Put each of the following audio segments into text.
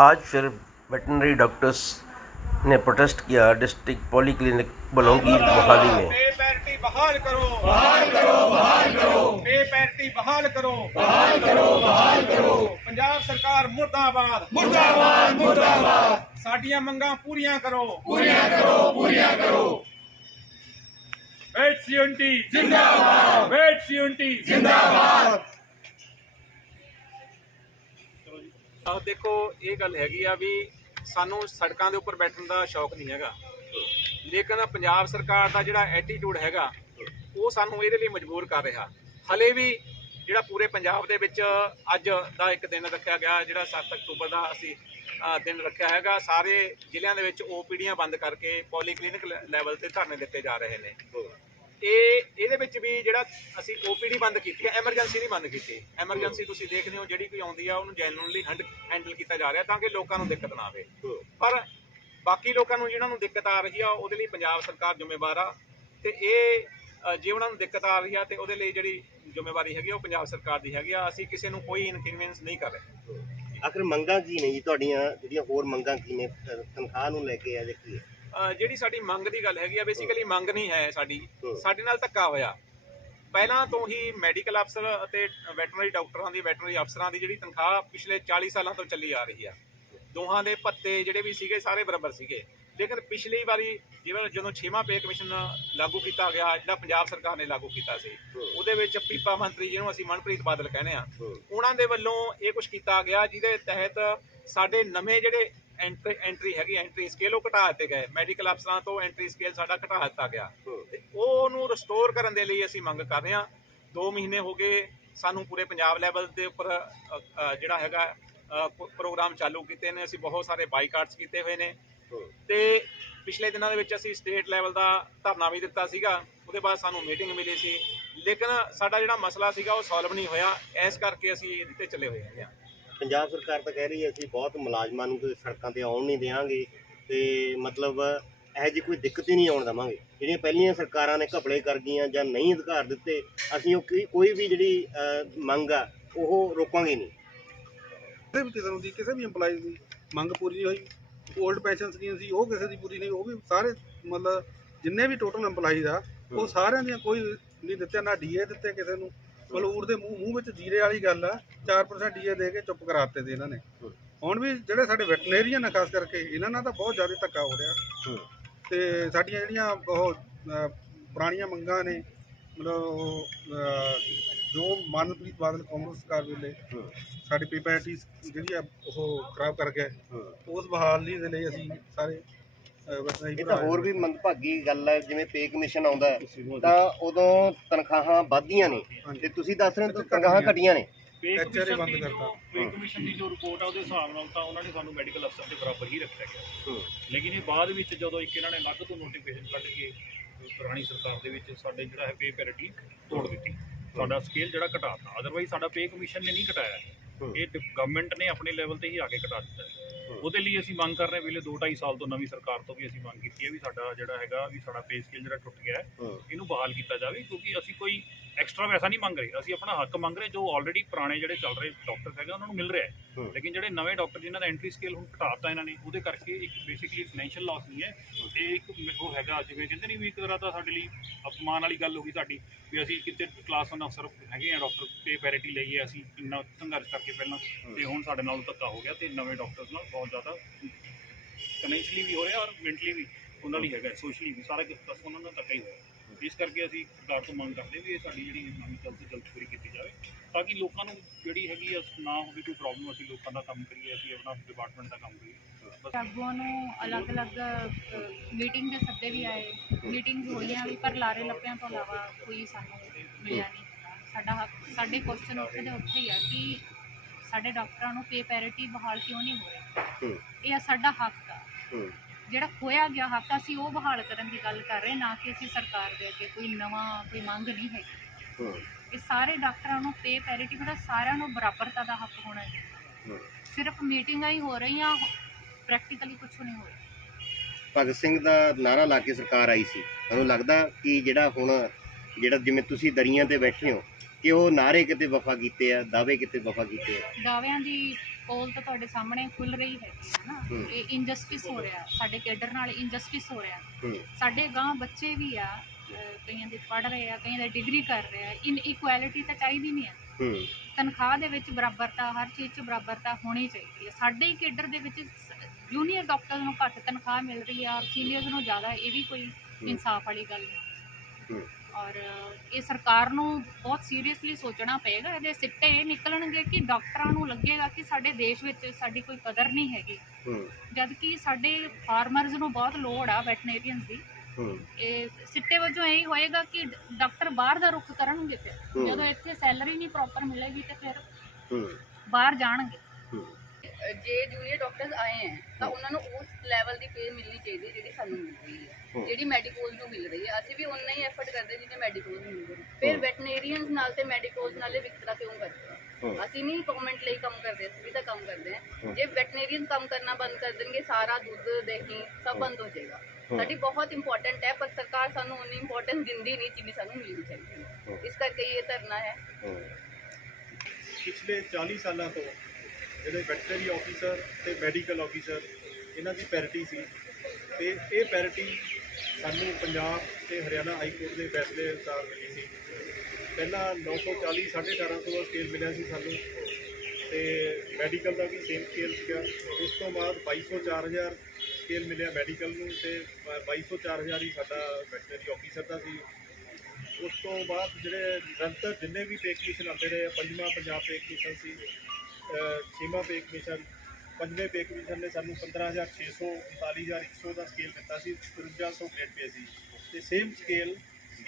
आज फिर veterinary doctors ने प्रोटेस्ट किया डिस्ट्रिक्ट पॉलीक्लिनिक बलौंगी मोहाली में पे पैरिटी बहाल करो बहाल करो बहाल करो पे पैरिटी बहाल करो बहाल करो बहाल करो ਪੰਜਾਬ ਸਰਕਾਰ ਮੁਰਦਾਬਾਦ ਮੁਰਦਾਬਾਦ ਮੁਰਦਾਬਾਦ ਸਾਡੀਆਂ ਮੰਗਾਂ ਪੂਰੀਆਂ ਕਰੋ ਪੂਰੀਆਂ ਕਰੋ ਪੂਰੀਆਂ ਕਰੋ ਵੇਟ ਸੀਐਨਟੀ ਜਿੰਦਾਬਾਦ ਵੇਟ ਸੀਐਨਟੀ ਜਿੰਦਾਬਾਦ ਆਹ ਦੇਖੋ, ਇਹ ਗੱਲ ਹੈਗੀ ਆ ਵੀ ਸਾਨੂੰ ਸੜਕਾਂ ਦੇ ਉੱਪਰ ਬੈਠਣ ਦਾ ਸ਼ੌਕ ਨਹੀਂ ਹੈਗਾ। ਲੇਕਿਨ ਪੰਜਾਬ ਸਰਕਾਰ ਦਾ ਜਿਹੜਾ ਐਟੀਟਿਊਡ ਹੈਗਾ, ਉਹ ਸਾਨੂੰ ਇਹਦੇ ਲਈ ਮਜਬੂਰ ਕਰ ਰਿਹਾ। ਹਲੇ ਵੀ ਜਿਹੜਾ ਪੂਰੇ ਪੰਜਾਬ ਦੇ ਵਿੱਚ ਅੱਜ ਦਾ ਇੱਕ ਦਿਨ ਰੱਖਿਆ ਗਿਆ, ਜਿਹੜਾ 7 ਅਕਤੂਬਰ ਦਾ ਅਸੀਂ ਦਿਨ ਰੱਖਿਆ ਹੈਗਾ, ਸਾਰੇ ਜ਼ਿਲ੍ਹਿਆਂ ਦੇ ਵਿੱਚ ਓਪੀਡੀਆਂ ਬੰਦ ਕਰਕੇ ਪੋਲੀਕਲੀਨਿਕ ਲੈਵਲ ਤੇ ਧਰਨੇ ਦਿੱਤੇ ਜਾ ਰਹੇ ਨੇ। ਇਹ ਇਹਦੇ ਵਿੱਚ ਵੀ ਜਿਹੜਾ ਅਸੀਂ ਓਪੀਡੀ ਬੰਦ ਕੀਤੀ ਹੈ ਐਮਰਜੈਂਸੀ ਨਹੀਂ ਬੰਦ ਕੀਤੀ। ਐਮਰਜੈਂਸੀ ਤੁਸੀਂ ਦੇਖਦੇ ਹੋ ਜਿਹੜੀ ਕੋਈ ਆਉਂਦੀ ਆ ਉਹਨੂੰ ਜੈਨੂਇਨਲੀ ਹੈਂਡਲ ਕੀਤਾ ਜਾ ਰਿਹਾ ਤਾਂ ਕਿ ਲੋਕਾਂ ਨੂੰ ਦਿੱਕਤ ਨਾ ਆਵੇ। ਪਰ ਬਾਕੀ ਲੋਕਾਂ ਨੂੰ ਜਿਹਨਾਂ ਨੂੰ ਦਿੱਕਤ ਆ ਰਹੀ ਆ ਉਹਦੇ ਲਈ ਪੰਜਾਬ ਸਰਕਾਰ ਜ਼ਿੰਮੇਵਾਰ ਆ। ਤੇ ਇਹ ਜੇ ਉਹਨਾਂ ਨੂੰ ਦਿੱਕਤ ਆ ਰਹੀ ਆ ਤੇ ਉਹਦੇ ਲਈ ਜਿਹੜੀ ਜ਼ਿੰਮੇਵਾਰੀ ਹੈਗੀ ਉਹ ਪੰਜਾਬ ਸਰਕਾਰ ਦੀ ਹੈਗੀ ਆ। ਅਸੀਂ ਕਿਸੇ ਨੂੰ ਕੋਈ ਇਨਕਨਵੀਨੀਅੰਸ ਨਹੀਂ ਕਰ ਰਹੇ। ਆਖਰ ਮੰਗਾਂ ਕੀ ਨੇ ਜੀ? ਤੁਹਾਡੀਆਂ ਜਿਹੜੀਆਂ ਹੋਰ ਮੰਗਾਂ ਕੀ ਨੇ? ਤਨਖਾਹ ਨੂੰ ਲੈ ਕੇ ਆ ਜਾਂ ਕੀ? ਹੈ ਜਿਹੜੀ ਸਾਡੀ ਮੰਗ ਦੀ ਗੱਲ ਹੈਗੀ ਆ ਬੇਸਿਕਲੀ ਮੰਗ ਨਹੀਂ ਹੈ ਸਾਡੀ। ਸਾਡੇ ਨਾਲ ਧੱਕਾ ਹੋਇਆ। ਪਹਿਲਾਂ ਤੋਂ ਹੀ ਮੈਡੀਕਲ ਅਫਸਰ ਅਤੇ ਵੈਟਰਨਰੀ ਡਾਕਟਰਾਂ ਦੀ ਵੈਟਰਨਰੀ ਅਫਸਰਾਂ ਦੀ ਜਿਹੜੀ ਤਨਖਾਹ ਪਿਛਲੇ 40 ਸਾਲਾਂ ਤੋਂ ਚੱਲੀ ਆ ਰਹੀ ਆ। ਦੋਹਾਂ ਦੇ ਭੱਤੇ ਜਿਹੜੇ ਵੀ ਸੀਗੇ ਸਾਰੇ ਬਰਾਬਰ ਸੀਗੇ। ਲੇਕਿਨ ਪਿਛਲੀ ਵਾਰੀ ਜਿਵੇਂ ਜਦੋਂ 6ਵਾਂ ਪੇ ਕਮਿਸ਼ਨ ਲਾਗੂ ਕੀਤਾ ਗਿਆ ਜਿਹੜਾ ਪੰਜਾਬ ਸਰਕਾਰ ਨੇ ਲਾਗੂ ਕੀਤਾ ਸੀ ਉਹਦੇ ਵਿੱਚ ਪੀਪਾ ਮੰਤਰੀ ਜਿਹਨੂੰ ਅਸੀਂ ਮਨਪ੍ਰੀਤ ਬਾਦਲ ਕਹਿੰਦੇ ਆ ਉਹਨਾਂ ਦੇ ਵੱਲੋਂ ਇਹ ਕੁਝ ਕੀਤਾ ਗਿਆ ਜਿਹਦੇ ਤਹਿਤ ਸਾਡੇ ਨਵੇਂ ਜਿਹੜੇ ਐਂਟਰੀ ਐਂਟਰੀ ਹੈਗੀ ਐਂਟਰੀ ਸਕੇਲ ਉਹ ਘਟਾ ਦਿੱਤੇ ਗਏ। ਮੈਡੀਕਲ ਅਫਸਰਾਂ ਤੋਂ ਐਂਟਰੀ ਸਕੇਲ ਸਾਡਾ ਘਟਾ ਦਿੱਤਾ ਗਿਆ। ਤੇ ਉਹਨੂੰ ਰਿਸਟੋਰ ਕਰਨ ਦੇ ਲਈ ਅਸੀਂ ਮੰਗ ਕਰ ਰਹੇ ਹਾਂ। 2 ਮਹੀਨੇ ਹੋ ਗਏ ਸਾਨੂੰ ਪੂਰੇ ਪੰਜਾਬ ਲੈਵਲ ਦੇ ਉੱਪਰ ਜਿਹੜਾ ਹੈਗਾ ਪ੍ਰੋਗਰਾਮ ਚਾਲੂ ਕੀਤੇ ਨੇ। ਅਸੀਂ ਬਹੁਤ ਸਾਰੇ ਬਾਈਕਾਟਸ ਕੀਤੇ ਹੋਏ ਨੇ। ਤੇ ਪਿਛਲੇ ਦਿਨਾਂ ਦੇ ਵਿੱਚ ਅਸੀਂ ਸਟੇਟ ਲੈਵਲ ਦਾ ਧਰਨਾ ਵੀ ਦਿੱਤਾ ਸੀਗਾ। ਉਹਦੇ ਬਾਅਦ ਸਾਨੂੰ ਮੀਟਿੰਗ ਮਿਲੀ ਸੀ। ਲੇਕਿਨ ਸਾਡਾ ਜਿਹੜਾ ਮਸਲਾ ਸੀਗਾ ਉਹ ਸੋਲਵ ਨਹੀਂ ਹੋਇਆ। ਇਸ ਕਰਕੇ ਅਸੀਂ ਇਹਦੇ ਤੇ ਚੱਲੇ ਹੋਏ ਹਾਂ। ਪੰਜਾਬ ਸਰਕਾਰ ਤਾਂ ਕਹਿ ਰਹੀ ਹੈ ਅਸੀਂ ਬਹੁਤ ਮੁਲਾਜ਼ਮਾਂ ਨੂੰ ਸੜਕਾਂ ਤੇ ਆਉਣ ਨਹੀਂ ਦੇਵਾਂਗੇ ਤੇ ਮਤਲਬ ਇਹੋ ਜਿਹੀ ਕੋਈ ਦਿੱਕਤ ਹੀ ਨਹੀਂ ਆਉਣ ਦੇਵਾਂਗੇ। ਜਿਹੜੀਆਂ ਪਹਿਲੀਆਂ ਸਰਕਾਰਾਂ ਨੇ ਘਪਲੇ ਕਰ ਗਈਆਂ ਜਾਂ ਨਹੀਂ ਅਧਿਕਾਰ ਦਿੱਤੇ ਅਸੀਂ ਉਹ ਕੋਈ ਵੀ ਜਿਹੜੀ ਮੰਗ ਆ ਉਹ ਰੋਕਾਂਗੇ ਨਹੀਂ। ਕਿਸੇ ਵੀ ਕਿਸਮ ਦੀ ਕਿਸੇ ਵੀ EMPLOYEE ਦੀ ਮੰਗ ਪੂਰੀ ਨਹੀਂ ਹੋਈ। 올ਡ ਪੈਨਸ਼ਨ ਸਕੀਮ ਸੀ ਉਹ ਕਿਸੇ ਦੀ ਪੂਰੀ ਨਹੀਂ ਉਹ ਵੀ ਸਾਰੇ ਮਤਲਬ ਜਿੰਨੇ ਵੀ ਟੋਟਲ EMPLOYEES ਆ ਉਹ ਸਾਰਿਆਂ ਦੀਆਂ ਕੋਈ ਨਹੀਂ ਦਿੱਤੇ ਨਾ ਡੀਏ ਦਿੱਤੇ ਕਿਸੇ ਨੂੰ ਬਲੂਰ ਦੇ ਮੂੰਹ ਮੂੰਹ ਵਿੱਚ ਜੀਰੇ ਵਾਲੀ ਗੱਲ ਆ 4% ਡੀਏ ਦੇ ਕੇ ਚੁੱਪ ਕਰਾਤੇ ਸੀ ਇਹਨਾਂ ਨੇ। ਹੁਣ ਵੀ ਜਿਹੜੇ ਸਾਡੇ ਵੈਟਨੇਰੀਅਨ ਆ ਖਾਸ ਕਰਕੇ ਇਹਨਾਂ ਨਾਲ ਤਾਂ ਬਹੁਤ ਜ਼ਿਆਦਾ ਧੱਕਾ ਹੋ ਰਿਹਾ। ਤੇ ਸਾਡੀਆਂ ਜਿਹੜੀਆਂ ਉਹ ਪੁਰਾਣੀਆਂ ਮੰਗਾਂ ਨੇ ਮਤਲਬ ਜੋ ਮਨਪ੍ਰੀਤ ਬਾਦਲ ਕਾਂਗਰਸ ਸਰਕਾਰ ਵੇਲੇ ਸਾਡੀ ਪੀਪੀਟੀ ਜਿਹੜੀ ਆ ਉਹ ਖਰਾਬ ਕਰ ਗਏ। ਉਸ ਬਹਾਲੀ ਦੇ ਲਈ ਅਸੀਂ ਸਾਰੇ ਇਹ ਤਾਂ ਹੋਰ ਵੀ ਮੰਦਭਾਗੀ ਗੱਲ ਹੈ ਜਿਵੇਂ ਪੇ ਕਮਿਸ਼ਨ ਆਉਂਦਾ ਹੈ, ਤਾਂ ਉਦੋਂ ਤਨਖਾਹਾਂ ਵੱਧਦੀਆਂ ਨੇ। ਤੇ ਤੁਸੀਂ ਦੱਸ ਰਹੇ ਹੋ ਤਨਖਾਹਾਂ ਘਟੀਆਂ ਨੇ। ਪੇ ਕਮਿਸ਼ਨ ਬੰਦ ਦੀ ਜੋ ਕਰਤਾ। ਪੇ ਕਮਿਸ਼ਨ ਦੀ ਜੋ ਰਿਪੋਰਟ ਆ ਉਹਦੇ ਹਿਸਾਬ ਨਾਲ ਤਾਂ ਉਹਨਾਂ ਨੇ ਸਾਨੂੰ ਮੈਡੀਕਲ ਅਫਸਰ ਦੇ ਬਰਾਬਰ ਹੀ ਰੱਖਿਆ ਗਿਆ। ਲੇਕਿਨ ਇਹ ਬਾਅਦ ਵਿੱਚ ਜਦੋਂ ਇੱਕ ਇਹਨਾਂ ਨੇ ਅਲੱਗ ਤੋਂ ਨੋਟੀਫਿਕੇਸ਼ਨ ਕੱਢ ਕੇ ਪੁਰਾਣੀ ਸਰਕਾਰ ਦੇ ਵਿੱਚ ਸਾਡੇ ਜਿਹੜਾ ਹੈ ਪੇ ਪੈਰਿਟੀ ਤੋੜ ਦਿੱਤੀ। ਸਾਡਾ ਸਕੇਲ ਜਿਹੜਾ ਘਟਾਤਾ ਅਦਰਵਾਈਜ਼ ਸਾਡਾ ਪੇ ਕਮਿਸ਼ਨ ਨੇ ਨਹੀਂ ਘਟਾਇਆ। ਇਹ ਗਵਰਨਮੈਂਟ ਨੇ ਆਪਣੇ ਲੈਵਲ ਤੇ ਹੀ ਆ ਕੇ ਘਟਾ ਦਿੱਤਾ। ਉਹਦੇ ਲਈ ਅਸੀਂ ਮੰਗ ਕਰ ਰਹੇ ਵੇਲੇ 2.5 ਸਾਲ ਤੋਂ ਨਵੀਂ ਸਰਕਾਰ ਤੋਂ ਵੀ ਅਸੀਂ ਮੰਗ ਕੀਤੀ ਹੈ ਵੀ ਸਾਡਾ ਜਿਹੜਾ ਹੈਗਾ ਵੀ ਸਾਡਾ ਪੇ ਸਕੇਲ ਜਿਹੜਾ ਟੁੱਟ ਗਿਆ ਹੈ। ਇਹਨੂੰ ਬਹਾਲ ਕੀਤਾ ਜਾਵੇ ਕਿਉਂਕਿ ਅਸੀਂ ਕੋਈ ਐਕਸਟਰਾ ਪੈਸਾ ਨਹੀਂ ਮੰਗ ਰਹੇ। ਅਸੀਂ ਆਪਣਾ ਹੱਕ ਮੰਗ ਰਹੇ ਜੋ ਆਲਰੇਡੀ ਪੁਰਾਣੇ ਜਿਹੜੇ ਚੱਲ ਰਹੇ ਡਾਕਟਰ ਹੈਗੇ ਉਹਨਾਂ ਨੂੰ ਮਿਲ ਰਿਹਾ ਹੈ। ਲੇਕਿਨ ਜਿਹੜੇ ਨਵੇਂ ਡਾਕਟਰ ਜਿਨ੍ਹਾਂ ਦਾ ਐਂਟਰੀ ਸਕੇਲ ਹੁਣ ਘਟਾਤਾ ਇਹਨਾਂ ਨੇ ਉਹਦੇ ਕਰਕੇ ਇੱਕ ਬੇਸਿਕਲੀ ਫਾਈਨੈਂਸ਼ੀਅਲ ਲਾਸ ਨਹੀਂ ਹੈ। ਇਹ ਇੱਕ ਉਹ ਹੈਗਾ ਜਿਵੇਂ ਕਹਿੰਦੇ ਨਹੀਂ ਵੀ ਇੱਕ ਤਰ੍ਹਾਂ ਦਾ ਸਾਡੇ ਲਈ ਅਪਮਾਨ ਵਾਲੀ ਗੱਲ ਹੋ ਗਈ ਸਾਡੀ ਵੀ ਅਸੀਂ ਕਿਤੇ ਕਲਾਸ 1 ਅਫਸਰ ਹੈਗੇ ਆ ਡਾਕਟਰ ਪੇ ਪੈਰਿਟੀ ਲਈਏ ਅਸੀਂ ਇੰਨਾ ਸੰਘਰਸ਼ ਕਰਕੇ ਪਹਿਲਾਂ। ਤੇ ਹੁਣ ਸਾਡੇ ਨਾਲ ਧੱਕਾ ਹੋ ਗਿਆ ਤੇ ਨਵੇਂ ਡਾਕਟਰਸ ਨਾਲ ਬਹੁਤ ਜ਼ਿਆਦਾ ਫਾਈਨੈਂਸ਼ੀਅਲੀ ਵੀ ਹੋ ਰਿਹਾ ਔਰ ਮੈਂਟਲੀ ਵੀ ਉਹਨਾਂ ਲਈ ਹੈਗਾ ਸੋਸ਼ਲੀ ਵੀ ਸਾਰਾ ਕੁਝ ਬਸ ਉਹਨਾਂ ਨਾਲ ਧੱਕਾ ਹੀ ਹੋਇਆ। ਇਸ ਕਰਕੇ ਅਸੀਂ ਸਰਕਾਰ ਤੋਂ ਮੰਗ ਕਰਦੇ ਵੀ ਇਹ ਸਾਡੀ ਜਿਹੜੀ ਮੰਗ ਜਲਦ ਤੋਂ ਜਲਦ ਪੂਰੀ ਕੀਤੀ ਜਾਵੇ ਤਾਂ ਕਿ ਲੋਕਾਂ ਨੂੰ ਜਿਹੜੀ ਹੈਗੀ ਆ ਨਾ ਹੋਵੇ ਕੋਈ ਪ੍ਰੋਬਲਮ ਅਸੀਂ ਲੋਕਾਂ ਦਾ ਕੰਮ ਕਰੀਏ ਅਸੀਂ ਆਪਣਾ ਡਿਪਾਰਟਮੈਂਟ ਦਾ ਕੰਮ ਕਰੀਏ। ਬਸ ਆਗੂਆਂ ਨੂੰ ਅਲੱਗ-ਅਲੱਗ ਮੀਟਿੰਗ ਦੇ ਸੱਦੇ ਵੀ ਆਏ ਮੀਟਿੰਗਸ ਹੋਈਆਂ ਵੀ ਪਰ ਲਾਰੇ ਲੱਪਿਆਂ ਤੋਂ ਇਲਾਵਾ ਕੋਈ ਸਾਨੂੰ ਮਿਲਿਆ ਨਹੀਂ। ਸਾਡਾ ਹੱਕ ਸਾਡੇ ਕੁਐਸਚਨ ਉੱਥੇ ਦੇ ਉੱਥੇ ਹੀ ਆ ਕਿ ਸਾਡੇ ਡਾਕਟਰਾਂ ਨੂੰ ਪੇ ਪੈਰਿਟੀ ਬਹਾਲ ਕਿਉਂ ਨਹੀਂ ਹੋ ਰਿਹਾ? ਇਹ ਆ ਸਾਡਾ ਹੱਕ ਆ। ਜਿਹੜਾ ਖੋਇਆ ਗਿਆ ਹੱਕ ਅਸੀਂ ਉਹ ਬਹਾਲ ਕਰਨ ਦੀ ਗੱਲ ਕਰ ਰਹੇ ਨਾ ਕਿ ਅਸੀਂ ਸਰਕਾਰ ਦੇ ਅੱਗੇ ਕੋਈ ਨਵਾਂ ਕੋਈ ਮੰਗ ਨਹੀਂ ਹੈਗੀ। ਇਹ ਸਾਰੇ ਡਾਕਟਰਾਂ ਨੂੰ ਪੇ ਪੈਰਿਟੀ ਮਤਲਬ ਸਾਰਿਆਂ ਨੂੰ ਬਰਾਬਰਤਾ ਦਾ ਹੱਕ ਹੋਣਾ ਚਾਹੀਦਾ ਸਿਰਫ ਮੀਟਿੰਗਾਂ ਹੀ ਹੋ ਰਹੀਆਂ ਪ੍ਰੈਕਟੀਕਲੀ ਕੁਝ ਨਹੀਂ ਹੋ ਰਿਹਾ। ਭਗਤ ਸਿੰਘ ਦਾ ਨਾਰਾ ਲਾ ਕੇ ਸਰਕਾਰ ਆਈ ਸੀ। ਤੁਹਾਨੂੰ ਲੱਗਦਾ ਕਿ ਜਿਹੜਾ ਹੁਣ ਜਿਹੜਾ ਜਿਵੇਂ ਤੁਸੀਂ ਦਰੀਆਂ ਤੇ ਬੈਠੇ ਹੋ ਕਿ ਉਹ ਨਾਰੇ ਕਿਤੇ ਵਫਾ ਕੀਤੇ ਆ ਦਾਅਵੇ ਕਿਤੇ ਵਫਾ ਕੀਤੇ ਆ? ਦਾਅਵਿਆਂ ਦੀ ਪੋਲ ਤਾਂ ਤੁਹਾਡੇ ਸਾਹਮਣੇ ਖੁੱਲ ਰਹੀ ਹੈਗੀ ਹੈ ਨਾ। ਇਹ ਇਨਜਸਟਿਸ ਹੋ ਰਿਹਾ ਸਾਡੇ ਕੇਡਰ ਨਾਲ ਇਨਜਸਟਿਸ ਹੋ ਰਿਹਾ। ਸਾਡੇ ਗਾਂ ਬੱਚੇ ਵੀ ਆ ਕਈਆਂ ਦੇ ਪੜ ਰਹੇ ਆ ਕਈਆਂ ਦੇ ਡਿਗਰੀ ਕਰ ਰਹੇ ਆ ਇਨ ਇਕੁਐਲਿਟੀ ਤਾਂ ਚਾਹੀਦੀ ਨਹੀਂ ਹੈ। ਤਨਖਾਹ ਦੇ ਵਿੱਚ ਬਰਾਬਰਤਾ ਹਰ ਚੀਜ਼ 'ਚ ਬਰਾਬਰਤਾ ਹੋਣੀ ਚਾਹੀਦੀ ਹੈ ਸਾਡੇ ਹੀ ਕੇਡਰ ਦੇ ਵਿੱਚ ਜੂਨੀਅਰ ਡਾਕਟਰ ਨੂੰ ਘੱਟ ਤਨਖਾਹ ਮਿਲ ਰਹੀ ਹੈ ਔਰ ਸੀਨੀਅਰਸ ਨੂੰ ਜ਼ਿਆਦਾ ਇਹ ਵੀ ਕੋਈ ਇਨਸਾਫ ਵਾਲੀ ਗੱਲ ਨਹੀਂ। ਔਰ ਇਹ ਸਰਕਾਰ ਨੂੰ ਬਹੁਤ ਸੀਰੀਅਸਲੀ ਸੋਚਣਾ ਪਏਗਾ। ਇਹਦੇ ਸਿੱਟੇ ਇਹ ਨਿਕਲਣਗੇ ਕਿ ਡਾਕਟਰਾਂ ਨੂੰ ਲੱਗੇਗਾ ਕਿ ਸਾਡੇ ਦੇਸ਼ ਵਿੱਚ ਸਾਡੀ ਕੋਈ ਕਦਰ ਨਹੀਂ ਹੈਗੀ। ਜਦ ਕਿ ਸਾਡੇ ਫਾਰਮਰਸ ਨੂੰ ਬਹੁਤ ਲੋੜ ਆ ਵੈਟਨੇਰੀਅਨਸ ਦੀ। ਇਹ ਸਿੱਟੇ ਵਜੋਂ ਇਹ ਹੋਏਗਾ ਕਿ ਡਾਕਟਰ ਬਾਹਰ ਦਾ ਰੁਖ ਕਰਨਗੇ ਫਿਰ। ਜਦੋਂ ਇੱਥੇ ਸੈਲਰੀ ਨਹੀਂ ਪ੍ਰੋਪਰ ਮਿਲੇਗੀ ਤੇ ਫਿਰ ਬਾਹਰ ਜਾਣਗੇ। ਜੇ ਜੂਨੀਅਰ ਡਾਕਟਰਸ ਆਏ ਹੈ ਤਾਂ ਉਹਨਾਂ ਨੂੰ ਉਸ ਲੈਵਲ ਦੀ ਪੇ ਮਿਲਣੀ ਚਾਹੀਦੀ ਹੈ ਜਿਹੜੀ ਸਾਨੂੰ ਮਿਲ ਰਹੀ ਹੈ। ਜਿਹੜੀ ਮੈਡੀਕੋਜ਼ ਨੂੰ ਮਿਲ ਰਹੀ ਹੈ ਅਸੀਂ ਵੀ ਉਨਾ ਹੀ ਐਫਰਟ ਕਰਦੇ ਜਿੰਨੇ ਮੈਡੀਕੋਜ਼ ਨੂੰ ਮਿਲਦੇ ਫਿਰ। ਵੈਟਨੇਰੀਅਨਸ ਨਾਲ ਤੇ ਮੈਡੀਕੋਜ਼ ਨਾਲ ਇਹ ਵਿਤਕਰਾ ਕਿਉਂ ਕਰਦੇ। ਅਸੀਂ ਨਹੀਂ ਗਵਰਨਮੈਂਟ ਲਈ ਕੰਮ ਕਰਦੇ ਅਸੀਂ ਵੀ ਤਾਂ ਕੰਮ ਕਰਦੇ ਹਾਂ। ਜੇ ਵੈਟਨੇਰੀਅਨ ਕੰਮ ਕਰਨਾ ਬੰਦ ਕਰ ਦੇਣਗੇ ਸਾਰਾ ਦੁੱਧ ਦਹੀਂ ਸਭ ਬੰਦ ਹੋ ਜਾਏਗਾ। ਸਾਡੀ ਬਹੁਤ ਇੰਪੋਰਟੈਂਟ ਹੈ ਪਰ ਸਰਕਾਰ ਸਾਨੂੰ ਉਨੀ ਇੰਪੋਰਟੈਂਸ ਦਿੰਦੀ ਨਹੀਂ ਜਿੰਨੀ ਸਾਨੂੰ ਮਿਲਣੀ ਚਾਹੀਦੀ। ਇਸ ਕਰਕੇ ਇਹ ਧਰਨਾ ਹੂੰ ਪਿਛਲੇ 40 ਸਾਲਾਂ ਤੋਂ ਜਿਹੜੇ ਵੈਟਰਨਰੀ ਆਫੀਸਰ ਤੇ ਮੈਡੀਕਲ ਆਫੀਸਰ ਇਹਨਾਂ ਦੀ ਪੈਰਿਟੀ ਸੀ। ਤੇ ਇਹ ਪੈਰਿਟੀ ਸਾਨੂੰ ਪੰਜਾਬ ਤੇ ਹਰਿਆਣਾ ਹਾਈ ਕੋਰਟ ਦੇ ਫੈਸਲੇ ਅਨੁਸਾਰ ਮਿਲੀ ਸੀ। ਪਹਿਲਾਂ 940 1850 ਦਾ ਸਕੇਲ ਮਿਲਿਆ ਸੀ ਸਾਨੂੰ। ਤੇ ਮੈਡੀਕਲ ਦਾ ਵੀ ਸੇਮ ਸਕੇਲ ਸੀਗਾ। ਉਸ ਤੋਂ ਬਾਅਦ 2200 4000 ਸਕੇਲ ਮਿਲਿਆ ਮੈਡੀਕਲ ਨੂੰ ਤੇ 2200 4000 ਹੀ ਸਾਡਾ ਵੈਟਰਨਰੀ ਆਫੀਸਰ ਦਾ ਸੀ। ਉਸ ਤੋਂ ਬਾਅਦ ਜਿਹੜੇ ਨਿਰੰਤਰ ਜਿੰਨੇ ਵੀ ਪੇ ਆਉਂਦੇ ਰਹੇ ਪੰਜਵਾਂ ਪੰਜਾਬ ਪੇ ਕਮਿਸ਼ਨ ਸੀ। ਛੇਵਾਂ ਪੇ ਕਮਿਸ਼ਨ ਪੰਜਵੇਂ ਪੇ ਕਮਿਸ਼ਨ ਨੇ ਸਾਨੂੰ 15600 49100 ਦਾ ਸਕੇਲ ਦਿੱਤਾ ਸੀ 5300 ਗ੍ਰੇਡ ਪੇ ਸੀ। ਤੇ ਸੇਮ ਸਕੇਲ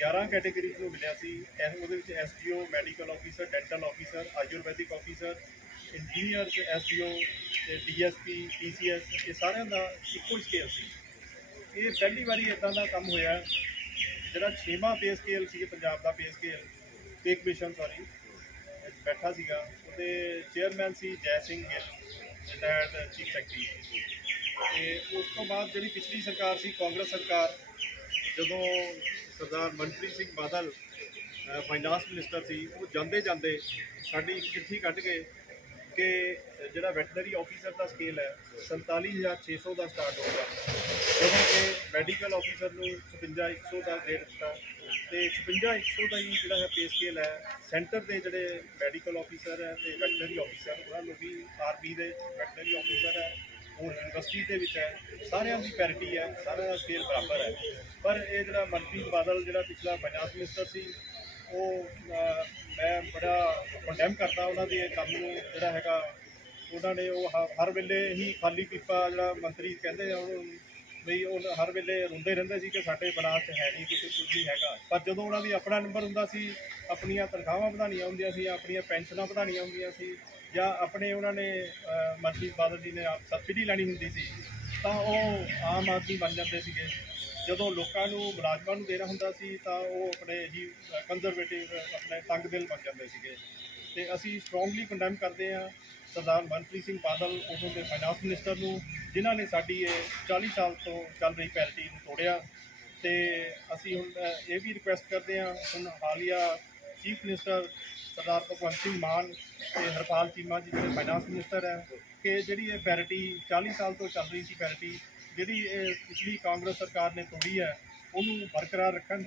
11 ਕੈਟਾਗਰੀਜ਼ ਨੂੰ ਮਿਲਿਆ ਸੀ। ਇਹ ਉਹਦੇ ਵਿੱਚ SDO medical officer dental officer Ayurvedic officer engineer ਤੇ ਐਸਡੀਓ ਤੇ ਡੀਐਸਪੀ ਪੀਸੀਐਸ ਇਹ ਸਾਰਿਆਂ ਦਾ ਇੱਕੋ ਸਕੇਲ ਸੀ। ਇਹ ਪਹਿਲੀ ਵਾਰੀ ਇਦਾਂ ਦਾ ਕੰਮ ਹੋਇਆ ਜਿਹੜਾ ਛੇਵਾਂ ਪੇ ਸਕੇਲ ਸੀ ਪੰਜਾਬ ਦਾ pay scale pay commission sorry ਬੈਠਾ ਸੀਗਾ। ਉਹਦੇ ਚੇਅਰਮੈਨ ਸੀ Jai Singh Gill retired chief secretary ਤੇ ਉਸ ਤੋਂ ਬਾਅਦ ਜਿਹੜੀ ਪਿਛਲੀ ਸਰਕਾਰ ਸੀ, ਕਾਂਗਰਸ ਸਰਕਾਰ, ਜਦੋਂ ਸਰਦਾਰ ਮਨਪ੍ਰੀਤ ਸਿੰਘ ਬਾਦਲ ਫਾਈਨਾਂਸ ਮਿਨਿਸਟਰ ਸੀ, ਉਹ ਜਾਂਦੇ ਜਾਂਦੇ ਸਾਡੀ ਇੱਕ ਚਿੱਠੀ ਕੱਢ ਕੇ ਕਿ ਜਿਹੜਾ ਵੈਟਰਨਰੀ ਆਫੀਸਰ ਦਾ ਸਕੇਲ ਹੈ 47600 ਦਾ ਸਟਾਰਟ ਹੋਊਗਾ ਜਦੋਂ ਕਿ ਮੈਡੀਕਲ ਆਫੀਸਰ ਨੂੰ 56100 ਦਾ ਗ੍ਰੇਡ ਦਿੱਤਾ। ਤੇ 56100 ਦਾ ਹੀ ਜਿਹੜਾ ਹੈ ਪੇ ਸਕੇਲ ਹੈ। ਸੈਂਟਰ ਦੇ ਜਿਹੜੇ ਮੈਡੀਕਲ ਆਫੀਸਰ ਹੈ ਤੇ ਵੈਟਰਨਰੀ ਆਫੀਸਰ ਉਹਨਾਂ ਨੂੰ ਵੀ ਆਰਬੀ ਦੇ ਵੈਟਰਨਰੀ ਆਫੀਸਰ ਹੈ। ਉਹ ਯੂਨੀਵਰਸਿਟੀ ਦੇ ਵਿੱਚ ਹੈ। ਸਾਰਿਆਂ ਦੀ ਪੈਰਿਟੀ ਹੈ, ਸਾਰਿਆਂ ਦਾ ਸਕੇਲ ਬਰਾਬਰ ਹੈ। ਪਰ ਇਹ ਜਿਹੜਾ ਮਨਪ੍ਰੀਤ ਬਾਦਲ ਜਿਹੜਾ ਪਿਛਲਾ ਫਾਈਨਾਂਸ ਮਿਨਿਸਟਰ ਸੀ, ਉਹ ਮੈਂ ਬੜਾ ਕੰਡੈਮ ਕਰਦਾ ਉਹਨਾਂ ਦੇ ਇਹ ਕੰਮ ਨੂੰ, ਜਿਹੜਾ ਹੈਗਾ। ਉਹਨਾਂ ਨੇ ਉਹ ਹ- ਹਰ ਵੇਲੇ ਹੀ ਖਾਲੀ ਪੀਪਾ ਜਿਹੜਾ ਮੰਤਰੀ ਕਹਿੰਦੇ ਆ, ਉਹਨੂੰ ਵੀ ਉਹ ਹਰ ਵੇਲੇ ਰੋਂਦੇ ਰਹਿੰਦੇ ਸੀ ਕਿ ਸਾਡੇ ਬਨਾਸ 'ਚ ਹੈ ਨਹੀਂ ਕੁਝ ਕੁਝ ਨਹੀਂ ਹੈਗਾ। ਪਰ ਜਦੋਂ ਉਹਨਾਂ ਦੀ ਆਪਣਾ ਨੰਬਰ ਹੁੰਦਾ ਸੀ ਆਪਣੀਆਂ ਤਨਖਾਹਾਂ ਵਧਾਉਣੀਆਂ ਹੁੰਦੀਆਂ ਸੀ ਆਪਣੀਆਂ ਪੈਨਸ਼ਨਾਂ ਵਧਾਉਣੀਆਂ ਹੁੰਦੀਆਂ ਸੀ ਜਾਂ ਆਪਣੇ ਉਹਨਾਂ ਨੇ ਅਹ, ਬਾਦਲ ਜੀ ਨੇ ਆਪ ਸਬਸਿਡੀ ਲੈਣੀ ਹੁੰਦੀ ਸੀ ਤਾਂ ਉਹ ਆਮ ਆਦਮੀ ਬਣ ਜਾਂਦੇ ਸੀਗੇ। ਜਦੋਂ ਲੋਕਾਂ ਨੂੰ ਮੁਲਾਜ਼ਮਾਂ ਨੂੰ ਦੇਣਾ ਹੁੰਦਾ ਸੀ ਤਾਂ ਉਹ ਆਪਣੇ ਹੀ ਕੰਜ਼ਰਵੇਟਿਵ ਆਪਣੇ ਤੰਗ ਦਿਲ ਬਣ ਜਾਂਦੇ ਸੀਗੇ। ਤੇ ਅਸੀਂ ਸਟਰੋਂਗਲੀ ਕੰਡੈਮ ਕਰਦੇ ਹਾਂ ਸਰਦਾਰ ਮਨਪ੍ਰੀਤ ਸਿੰਘ ਬਾਦਲ ਉਦੋਂ ਦੇ ਫਾਈਨਾਂਸ ਮਿਨਿਸਟਰ ਨੂੰ, ਜਿਨ੍ਹਾਂ ਨੇ ਸਾਡੀ ਇਹ 40 ਸਾਲ ਤੋਂ ਚੱਲ ਰਹੀ ਪੈਰਿਟੀ ਨੂੰ ਤੋੜਿਆ। ਤੇ ਅਸੀਂ ਹੁਣ ਇਹ ਵੀ ਰਿਕੁਐਸਟ ਕਰਦੇ ਹਾਂ, ਹੁਣ ਹਾਲੀਆ ਚੀਫ ਮਿਨਿਸਟਰ ਸਰਦਾਰ ਭਗਵੰਤ ਸਿੰਘ ਮਾਨ ਤੇ ਹਰਪਾਲ ਚੀਮਾ ਜੀ, ਜਿਹੜੇ ਫਾਈਨਾਂਸ ਮਿਨਿਸਟਰ ਹੈ, ਕਿ ਜਿਹੜੀ ਇਹ ਪੈਰਿਟੀ 40 ਸਾਲ ਤੋਂ ਚੱਲ ਰਹੀ ਸੀ ਪੈਰਿਟੀ ਜਿਹੜੀ ਇਹ ਪਿਛਲੀ ਕਾਂਗਰਸ ਸਰਕਾਰ ਨੇ ਤੋੜੀ ਹੈ, ਉਹਨੂੰ ਬਰਕਰਾਰ ਰੱਖਣ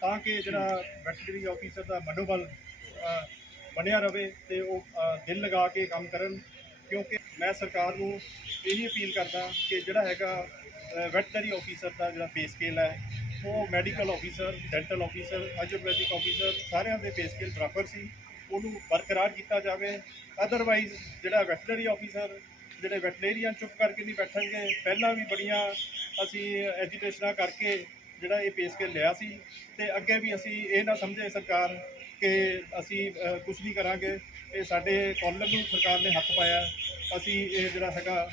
ਤਾਂ ਕਿ ਜਿਹੜਾ ਵੈਟਰਨਰੀ ਆਫੀਸਰ ਦਾ ਮਨੋਬਲ ਬਣਿਆ ਰਵੇ ਤੇ ਉਹ ਦਿਲ ਲਗਾ ਕੇ ਕੰਮ ਕਰਨ, ਕਿਉਂਕਿ ਮੈਂ ਸਰਕਾਰ ਨੂੰ ਇਹੀ ਅਪੀਲ ਕਰਦਾ ਕਿ ਜਿਹੜਾ ਹੈਗਾ ਵੈਟਰਨਰੀ ਆਫੀਸਰ ਦਾ ਜਿਹੜਾ ਪੇ ਸਕੇਲ ਹੈ, ਉਹ medical officer dental officer Ayurvedic officer ਸਾਰਿਆਂ ਦੇ ਪੇ ਸਕੇਲ ਬਰਾਬਰ ਸੀ, ਉਹਨੂੰ ਬਰਕਰਾਰ ਕੀਤਾ ਜਾਵੇ। ਅਦਰਵਾਈਜ਼ ਜਿਹੜਾ ਵੈਟਰਨਰੀ ਆਫੀਸਰ ਜਿਹੜੇ ਵੈਟਰਨਰੀਅਨ ਚੁੱਪ ਕਰਕੇ ਨਹੀਂ ਬੈਠਣਗੇ, ਪਹਿਲਾਂ ਵੀ ਬੜੀਆਂ ਅਸੀਂ ਐਜੀਟੇਸ਼ਨਾਂ ਕਰਕੇ ਜਿਹੜਾ ਇਹ ਪੇ ਸਕੇਲ ਲਿਆ ਸੀ, ਤੇ ਅੱਗੇ ਵੀ ਅਸੀਂ ਇਹ ਨਾ ਸਮਝੇ ਸਰਕਾਰ ਕਿ ਅਸੀਂ ਕੁਝ ਨਹੀਂ ਕਰਾਂਗੇ। ਇਹ ਸਾਡੇ ਕਾਲਮ ਨੂੰ ਸਰਕਾਰ ਨੇ ਹੱਥ ਪਾਇਆ। ਅਸੀਂ ਇਹ ਜਿਹੜਾ ਹੈਗਾ,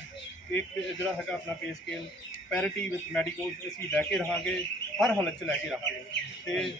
ਇੱਕ ਜਿਹੜਾ ਹੈਗਾ ਆਪਣਾ pay scale parity with medicos ਅਸੀਂ ਲੈ ਕੇ ਰਹਾਂਗੇ, ਹਰ ਹਾਲਤ 'ਚ ਲੈ ਕੇ ਰਹਾਂਗੇ। ਤੇ